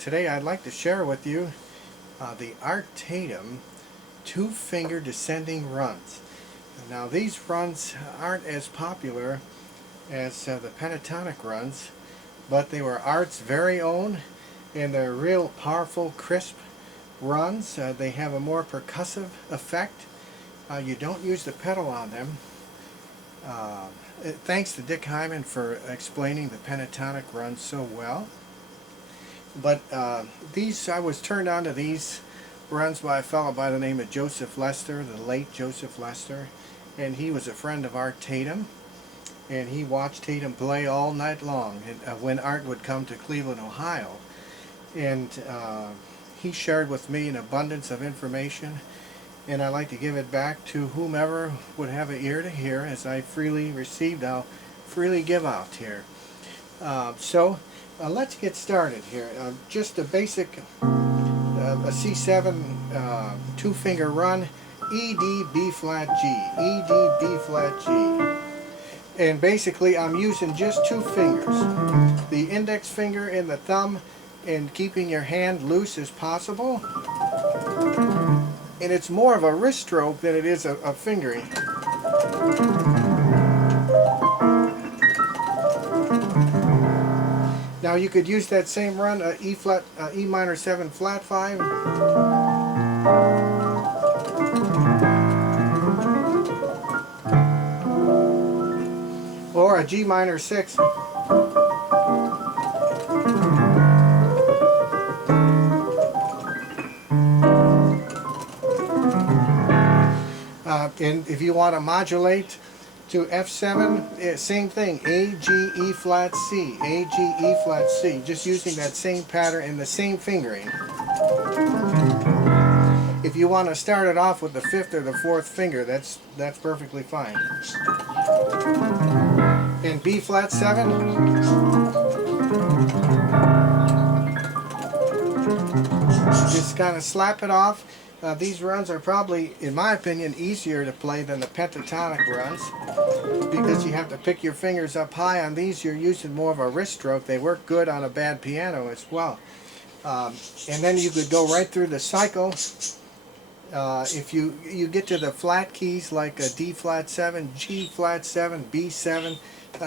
Today I'd like to share with you the Art Tatum two-finger descending runs. Now these runs aren't as popular as the pentatonic runs, but they were Art's very own, and they're real powerful, crisp runs. They have a more percussive effect. You don't use the pedal on them. Thanks to Dick Hyman for explaining the pentatonic runs so well. But I was turned on to these runs by a fellow by the name of Joseph Lester, the late Joseph Lester, and he was a friend of Art Tatum, and he watched Tatum play all night long when Art would come to Cleveland, Ohio. And he shared with me an abundance of information, and I'd like to give it back to whomever would have an ear to hear. As I freely received, I'll freely give out here. Let's get started here. Just a basic a C7 two-finger run, E, D, B flat, G, E, D, B flat, G. And basically I'm using just two fingers, the index finger and the thumb, and keeping your hand loose as possible. And it's more of a wrist stroke than it is a fingering. Now you could use that same run, E minor 7 flat 5, or a G minor 6, and if you want to modulate to F7, same thing, A, G, E flat, C, A, G, E flat, C, just using that same pattern and the same fingering. If you want to start it off with the 5th or the 4th finger, that's perfectly fine. And B flat 7, just kind of slap it off. These runs are probably, in my opinion, easier to play than the pentatonic runs, because you have to pick your fingers up high. On these you're using more of a wrist stroke. They work good on a bad piano as well. And then you could go right through the cycle. If you get to the flat keys like a D flat 7, G flat 7, B7,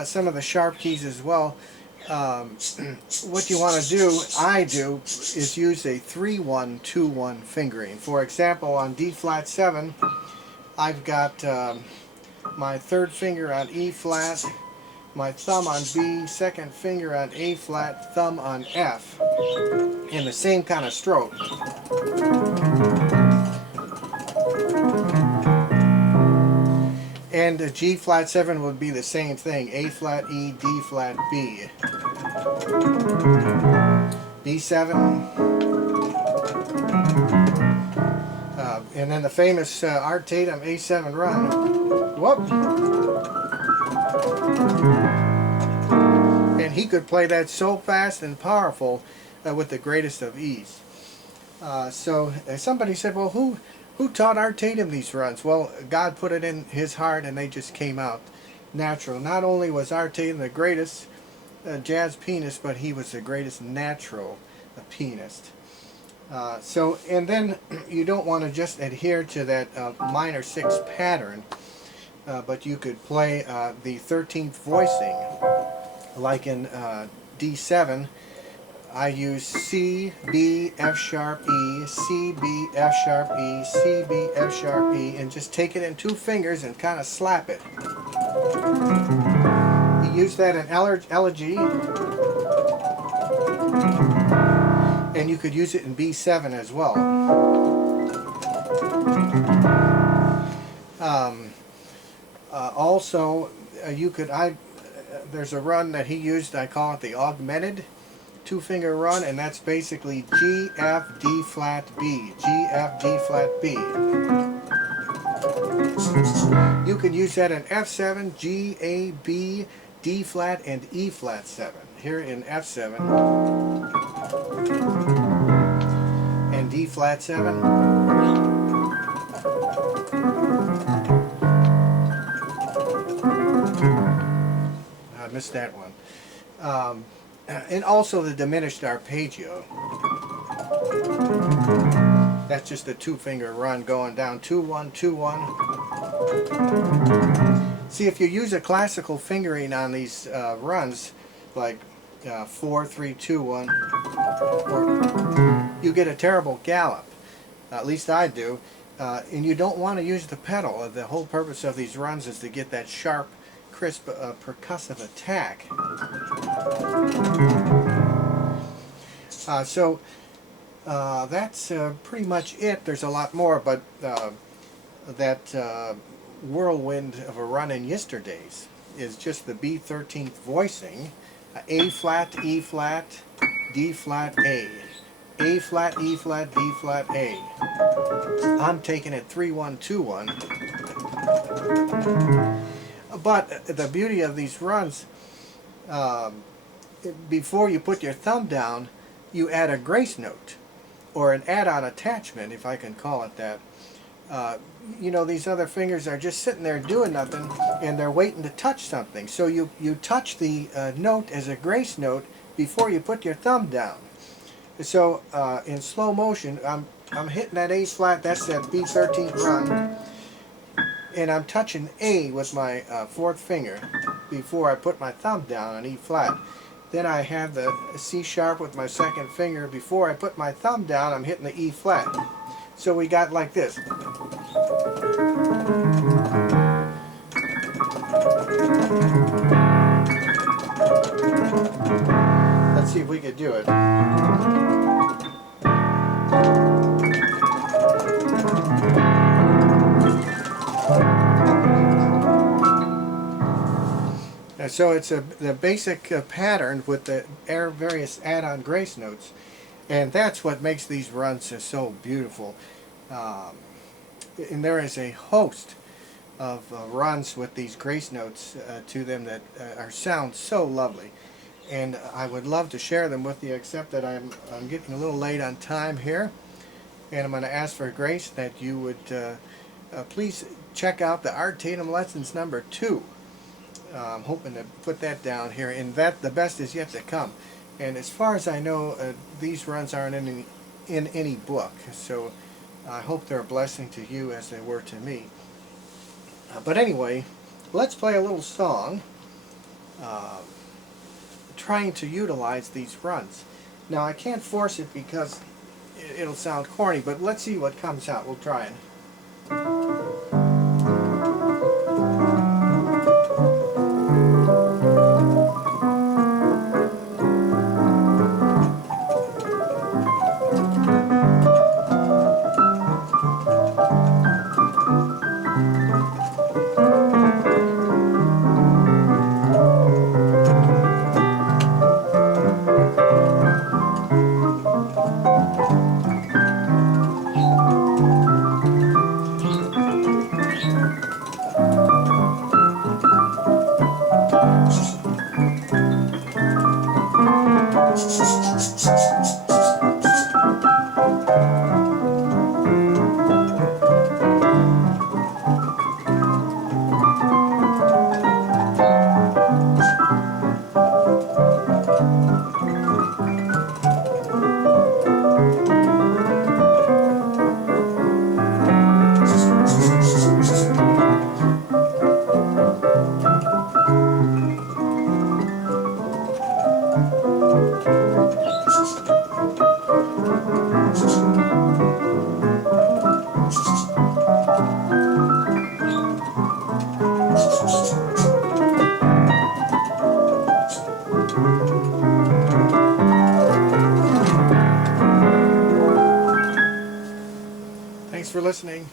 some of the sharp keys as well, what you want to do, I do, is use a 3-1-2-1 fingering. For example, on D flat 7, I've got my 3rd finger on E flat, my thumb on B, 2nd finger on A flat, thumb on F, in the same kind of stroke. And a G flat 7 would be the same thing, A flat, E, D flat, B. B7, and then the famous Art Tatum A7 run. Whoop! And he could play that so fast and powerful with the greatest of ease. Somebody said, well, who taught Art Tatum these runs? Well, God put it in his heart, and they just came out natural. Not only was Art Tatum the greatest jazz pianist, but he was the greatest natural pianist. And then you don't want to just adhere to that minor 6 pattern, but you could play the 13th voicing, like in D7. I use C, B, F sharp, E, C, B, F sharp, E, C, B, F sharp, E, and just take it in 2 fingers and kind of slap it. You use that in elegy, and you could use it in B7 as well. There's a run that he used, I call it the augmented 2-finger run, and that's basically G, F, D flat, B, G, F, D flat, B. You can use that in F7, G, A, B, D flat, and E flat 7. Here in F7 and D flat 7. I missed that one. And also the diminished arpeggio. That's just a 2-finger run going down 2-1, 2-1. See, if you use a classical fingering on these runs, like 4-3-2-1, you get a terrible gallop. At least I do. And you don't want to use the pedal. The whole purpose of these runs is to get that sharp, crisp, percussive attack. So that's pretty much it. There's a lot more, but that whirlwind of a run in yesterdays is just the B13th voicing. A flat, E flat, D flat, A. A flat, E flat, D flat, A. I'm taking it 3-1-2-1. But the beauty of these runs, before you put your thumb down, you add a grace note, or an add-on attachment, if I can call it that. You know, these other fingers are just sitting there doing nothing, and they're waiting to touch something. So you touch the note as a grace note before you put your thumb down. So in slow motion, I'm hitting that A flat, that's that B13th run, and I'm touching A with my 4th finger before I put my thumb down on E flat. Then I have the C sharp with my 2nd finger. Before I put my thumb down, I'm hitting the E flat. So we got like this. Let's see if we could do it. So it's the basic pattern with the various add-on grace notes, and that's what makes these runs so beautiful. And there is a host of runs with these grace notes to them that sound so lovely, and I would love to share them with you, except that I'm getting a little late on time here, and I'm going to ask for grace that you would please check out the Art Tatum Lessons number 2. I'm hoping to put that down here, and the best is yet to come. And as far as I know, these runs aren't in any book, so I hope they're a blessing to you as they were to me. But anyway, let's play a little song trying to utilize these runs. Now I can't force it because it'll sound corny, but let's see what comes out. We'll try it. Thanks for listening.